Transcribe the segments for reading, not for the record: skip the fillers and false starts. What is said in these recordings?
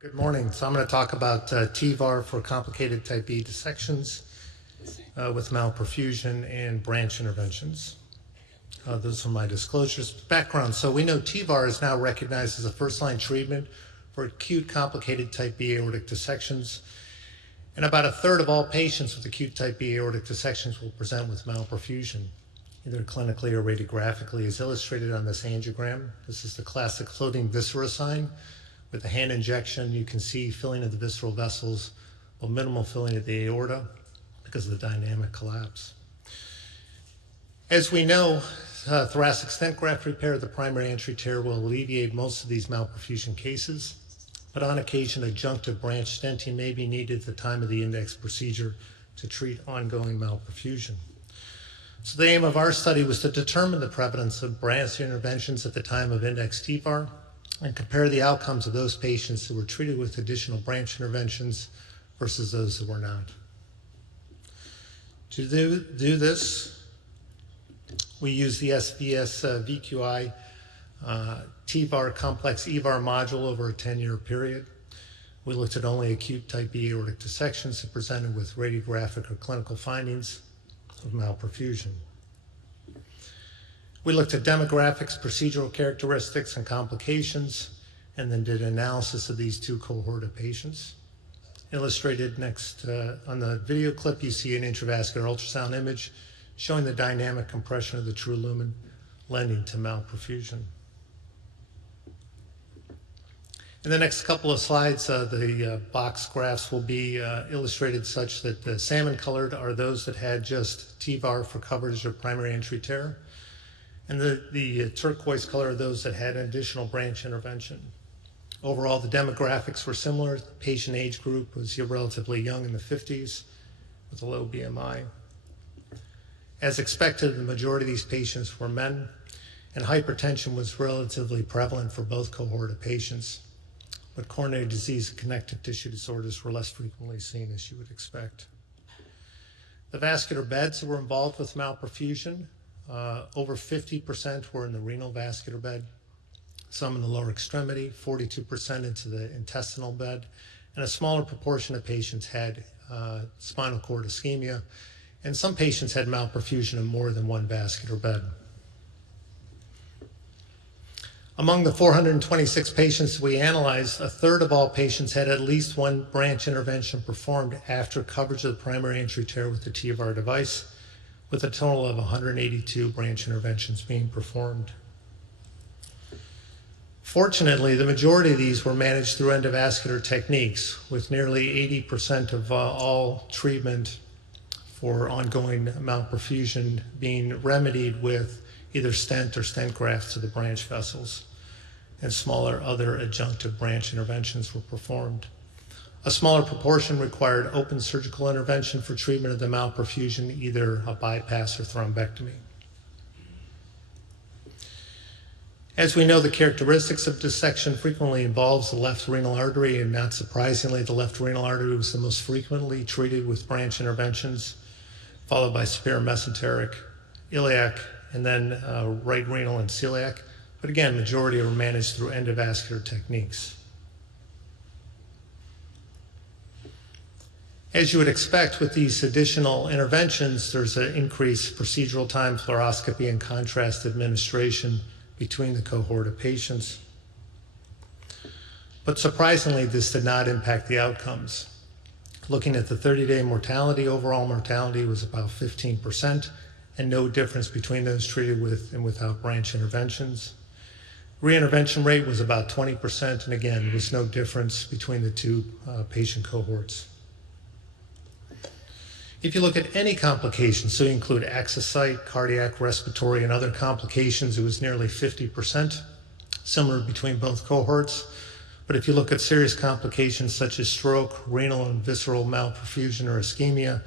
Good morning. So I'm going to talk about TEVAR for complicated type B dissections with malperfusion and branch interventions. Those are my disclosures. Background. So we know TEVAR is now recognized as a first-line treatment for acute complicated type B aortic dissections. And about a third of all patients with acute type B aortic dissections will present with malperfusion, either clinically or radiographically, as illustrated on this angiogram. This is the classic floating viscera sign. With the hand injection, you can see filling of the visceral vessels, but minimal filling of the aorta because of the dynamic collapse. As we know, thoracic stent graft repair of the primary entry tear will alleviate most of these malperfusion cases, but on occasion, adjunctive branch stenting may be needed at the time of the index procedure to treat ongoing malperfusion. So the aim of our study was to determine the prevalence of branch interventions at the time of index TEVAR and compare the outcomes of those patients who were treated with additional branch interventions versus those who were not. To do this, we use the SVS VQI TEVAR complex EVAR module over a 10-year period. We looked at only acute type B aortic dissections that presented with radiographic or clinical findings of malperfusion. We looked at demographics, procedural characteristics, and complications, and then did analysis of these two cohort of patients. Illustrated next on the video clip, you see an intravascular ultrasound image showing the dynamic compression of the true lumen lending to malperfusion. In the next couple of slides, the box graphs will be illustrated such that the salmon colored are those that had just TEVAR for coverage of primary entry tear, and the turquoise color are those that had an additional branch intervention. Overall, the demographics were similar. The patient age group was relatively young in the 50s with a low BMI. As expected, the majority of these patients were men, and hypertension was relatively prevalent for both cohort of patients, but coronary disease and connective tissue disorders were less frequently seen, as you would expect. The vascular beds that were involved with malperfusion, over 50% were in the renal vascular bed, some in the lower extremity, 42% into the intestinal bed, and a smaller proportion of patients had spinal cord ischemia, and some patients had malperfusion in more than one vascular bed. Among the 426 patients we analyzed, a third of all patients had at least one branch intervention performed after coverage of the primary entry tear with the TEVAR device, with a total of 182 branch interventions being performed. Fortunately, the majority of these were managed through endovascular techniques, with nearly 80% of all treatment for ongoing malperfusion being remedied with either stent or stent grafts to the branch vessels, and smaller other adjunctive branch interventions were performed. A smaller proportion required open surgical intervention for treatment of the malperfusion, either a bypass or thrombectomy. As we know, the characteristics of dissection frequently involves the left renal artery, and not surprisingly, the left renal artery was the most frequently treated with branch interventions, followed by superior mesenteric, iliac, and then right renal and celiac. But again, majority were managed through endovascular techniques. As you would expect with these additional interventions, there's an increased procedural time, fluoroscopy, and contrast administration between the cohort of patients. But surprisingly, this did not impact the outcomes. Looking at the 30-day mortality, overall mortality was about 15%, and no difference between those treated with and without branch interventions. Reintervention rate was about 20%, and again, there was no difference between the two patient cohorts. If you look at any complications, so you include access site, cardiac, respiratory, and other complications, it was nearly 50%, similar between both cohorts. But if you look at serious complications such as stroke, renal and visceral malperfusion or ischemia,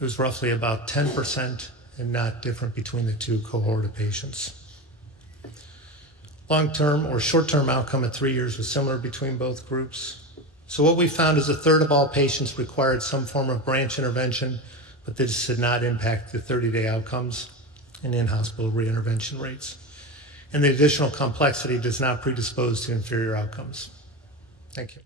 it was roughly about 10% and not different between the two cohort of patients. Long-term or short-term outcome at 3 years was similar between both groups. So what we found is a third of all patients required some form of branch intervention, but this did not impact the 30-day outcomes and in-hospital reintervention rates. And the additional complexity does not predispose to inferior outcomes. Thank you.